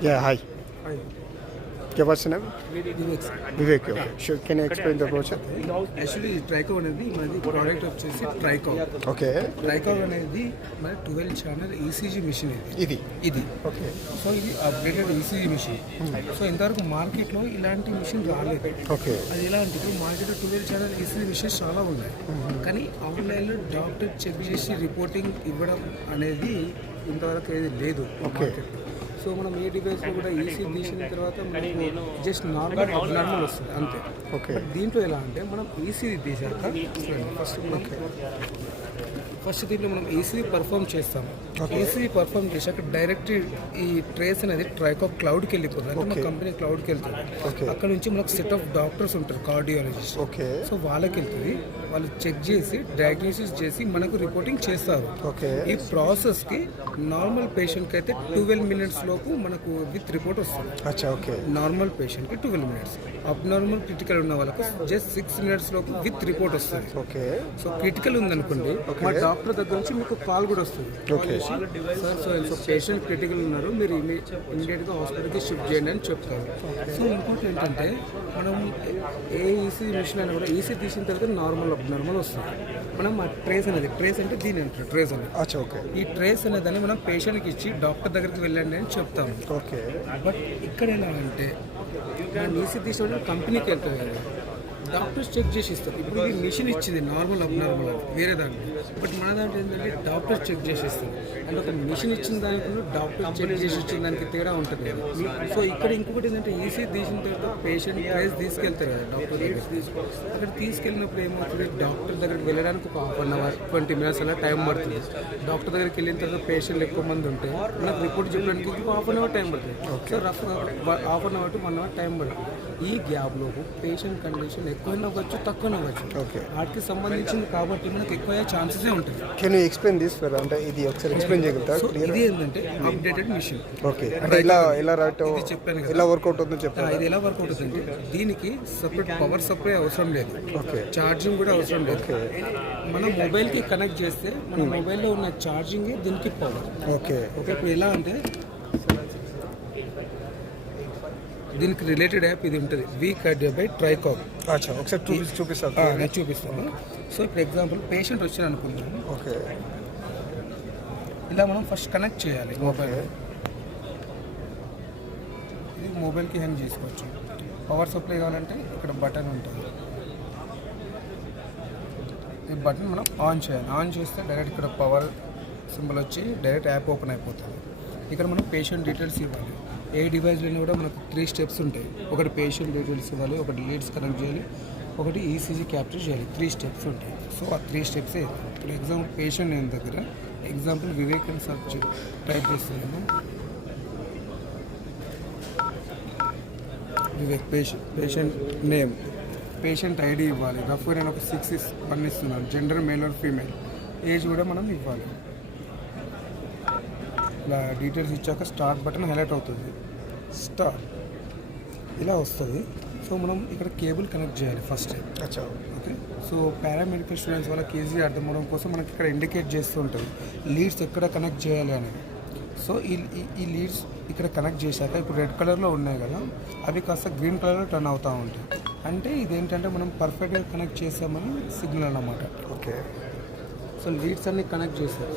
Yeah, hi. Hi. Yeah, what's your name? Vivek. Vivek, okay. Sure, can you explain the process? Actually ట్రైకో అనేది మనది product వచ్చేసి ట్రైకో. Okay. ట్రైకో అనేది మన 12 channel ECG machine ఇది Okay. So ఇది updated ECG machine. So ఇంతవరకు మార్కెట్లో ఇలాంటి మిషన్ రాలేదు. Okay. అది ఎలా అంటే ఇప్పుడు మార్కెట్లో 12 ఛానల్ ఈసీజీ మిషన్స్ చాలా ఉన్నాయి, కానీ ఆన్లైన్లో డాక్టర్ చెక్ చేసి రిపోర్టింగ్ ఇవ్వడం అనేది ఇంతవరకు ఏది లేదు మార్కెట్లో. సో మనం ఏ డివైస్లో కూడా ఈసీ తీసిన తర్వాత మనకు జస్ట్ నార్మల్ వస్తుంది అంతే. ఓకే. బట్ దీంట్లో ఎలా అంటే మనం ఈసీ తీసాక ఫస్ట్ దీంట్లో మనం ఈసీ పర్ఫామ్ చేస్తాము. ఈసీ పర్ఫామ్ చేశాక డైరెక్ట్ ఈ ట్రేస్ అనేది ట్రైకో క్లౌడ్కి వెళ్ళిపోతుంది, అంటే మన కంపెనీ క్లౌడ్కి వెళ్తుంది. అక్కడ నుంచి మనకు సెట్ ఆఫ్ డాక్టర్స్ ఉంటారు, కార్డియాలజిస్ట్. ఓకే. సో వాళ్ళకి వెళ్తుంది, వాళ్ళు చెక్ చేసి డయాగ్నోసిస్ చేసి మనకు రిపోర్టింగ్ చేస్తారు. ఓకే. ఈ ప్రాసెస్కి నార్మల్ పేషెంట్కి అయితే 12 మినిట్స్ లోపు మనకు విత్ రిపోర్ట్ వస్తుంది. అచ్చా, ఓకే. నార్మల్ పేషెంట్కి 12 మినిట్స్, అబ్నార్మల్ క్రిటికల్ ఉన్న వాళ్ళకి జస్ట్ 6 మినిట్స్ లోపు విత్ రిపోర్ట్ వస్తుంది. ఓకే. సో క్రిటికల్ ఉందనుకోండి, మా డాక్టర్ దగ్గర నుంచి మీకు కాల్ కూడా వస్తుంది. సార్ సో పేషెంట్ క్రిటికల్ ఉన్నారు, మీరు ఇమీడియట్గా హాస్పిటల్కి షిఫ్ట్ చేయండి అని చెప్తారు. సో ఇంకోటి ఏంటంటే మనం ఏ ఈసీ మిషన్ అయినా కూడా ఈసీ తీసిన తర్వాత నార్మల్ వస్తుంది. మనం ఆ ట్రేస్ అంటే దీని అంటారు ట్రేస్ అనేది. అచ్చా, ఓకే. ఈ ట్రేస్ అనేదాన్ని మనం పేషెంట్కి ఇచ్చి డాక్టర్ దగ్గరికి వెళ్ళండి అని చెప్తాము. ఓకే. బట్ ఇక్కడ ఎలా అంటే మనం ఈసీ తీసిన కంపెనీకి వెళ్తాం కదా, డాక్టర్స్ చెక్ చేసి ఇస్తారు. ఇప్పుడు ఇది మిషన్ ఇచ్చింది నార్మల్ అబ్నార్మల్ అని వేరే దాంట్లో, బట్ మన దాంట్లో ఏంటంటే డాక్టర్స్ చెక్ చేసి ఇస్తారు. అండ్ ఒక మిషన్ ఇచ్చిన దానికి డాక్టర్ చెక్ చేసి ఇచ్చిన దానికి తేడా ఉంటుంది కదా. సో ఇక్కడ ఇంకొకటి ఏంటంటే ఈసీ తీసిన తర్వాత పేషెంట్ ట్రేస్ తీసుకెళ్తారు కదా డాక్టర్ దగ్గర. అక్కడ తీసుకెళ్ళినప్పుడు ఏమవుతుంది, డాక్టర్ దగ్గరికి వెళ్ళడానికి ఒక హాఫ్ అన్ అవర్ 20 మినిట్స్ అలా టైం పడుతుంది. డాక్టర్ దగ్గరికి వెళ్ళిన తర్వాత పేషెంట్లు ఎక్కువ మంది ఉంటే మనకు రిపోర్ట్ చెప్పడానికి ఇంకో హాఫ్ అన్ అవర్ టైం పడుతుంది. So rough half an hour to 1 hour time పడుతుంది. ఈ గ్యాప్లో పేషెంట్ కండిషన్ ఎక్కువైనా అవ్వచ్చు, తక్కువనే అవ్వచ్చు. ఓకే. వాటికి సంబంధించింది కాబట్టి మనకు ఎక్కువ ఛాన్సెస్ ఉంటుంది. Can you explain this for, అంటే ఇది ఒకసారి ఎక్స్ప్లెయిన్ చేయగలుగుతారా? సో ఇది ఏంటంటే అప్డేటెడ్ మిషన్. ఓకే. అంటే ఎలా రైట్ చెప్పాను కదా, ఎలా వర్కౌట్ అవుతుందో చెప్తారా? ఇది ఎలా వర్కౌట్ అవుతుంది అంటే దీనికి సపరేట్ పవర్ సప్లై అవసరం లేదు, ఛార్జింగ్ కూడా అవసరం లేదు. మన మొబైల్కి కనెక్ట్ చేస్తే మన మొబైల్లో ఉన్న ఛార్జింగ్ దీనికి పవర్. ఓకే. ఓకే. ఇప్పుడు ఎలా అంటే దీనికి రిలేటెడ్ యాప్ ఇది ఉంటుంది, వీకార్డియా బై ట్రైకో. అచ్చా, ఒకసారి చూపిస్తాను. నేను చూపిస్తాను. సో ఇప్పుడు ఎగ్జాంపుల్ పేషెంట్ వచ్చాను అనుకుంటాను. ఓకే. ఇలా మనం ఫస్ట్ కనెక్ట్ చేయాలి మొబైల్. ఇది మొబైల్కి హ్యాంగ్ చేసుకోవచ్చు. పవర్ సప్లై కావాలంటే ఇక్కడ బటన్ ఉంటుంది, ఈ బటన్ మనం ఆన్ చేయాలి. ఆన్ చేస్తే డైరెక్ట్ ఇక్కడ పవర్ సింబల్ వచ్చి డైరెక్ట్ యాప్ ఓపెన్ అయిపోతుంది. ఇక్కడ మనం పేషెంట్ డీటెయిల్స్ ఇవ్వాలి. ఏ డివైస్లో కూడా మనకు 3 స్టెప్స్ ఉంటాయి. ఒకటి పేషెంట్ డీటెయిల్స్ ఇవ్వాలి, ఒకటి లీడ్స్ కనెక్ట్ చేయాలి, ఒకటి ఈసీజీ క్యాప్చర్ చేయాలి. 3 స్టెప్స్ ఉంటాయి. సో ఆ 3 స్టెప్సే. ఇప్పుడు ఎగ్జాంపుల్ పేషెంట్ నేమ్ దగ్గర ఎగ్జాంపుల్ వివేక్ అని సర్చ్ టైప్ చేస్తున్నాను. Vivek patient name, patient ID ఇవ్వాలి. రఫ్గా నేను ఒక 6 ఇస్తున్నాను. Gender male or female, age కూడా మనం ఇవ్వాలి. ఇలా డీటెయిల్స్ ఇచ్చాక స్టార్ట్ బటన్ హైలైట్ అవుతుంది. స్టార్ట్ ఇలా వస్తుంది. సో మనం ఇక్కడ కేబుల్ కనెక్ట్ చేయాలి ఫస్ట్. అచ్చా, ఓకే. సో పారామెడికల్ స్టూడెంట్స్ వాళ్ళకి ఈజీ అర్థం అవడం కోసం మనకి ఇక్కడ ఇండికేట్ చేస్తూ ఉంటుంది లీడ్స్ ఎక్కడ కనెక్ట్ చేయాలి అనేది. సో ఈ లీడ్స్ ఇక్కడ కనెక్ట్ చేశాక ఇప్పుడు రెడ్ కలర్లో ఉన్నాయి కదా, అవి కాస్త గ్రీన్ కలర్లో టర్న్ అవుతూ ఉంటాయి. అంటే ఇదేంటంటే మనం పర్ఫెక్ట్గా కనెక్ట్ చేసామని సిగ్నల్ అన్నమాట. ఓకే. సో లీడ్స్ అన్ని కనెక్ట్ చేశారు.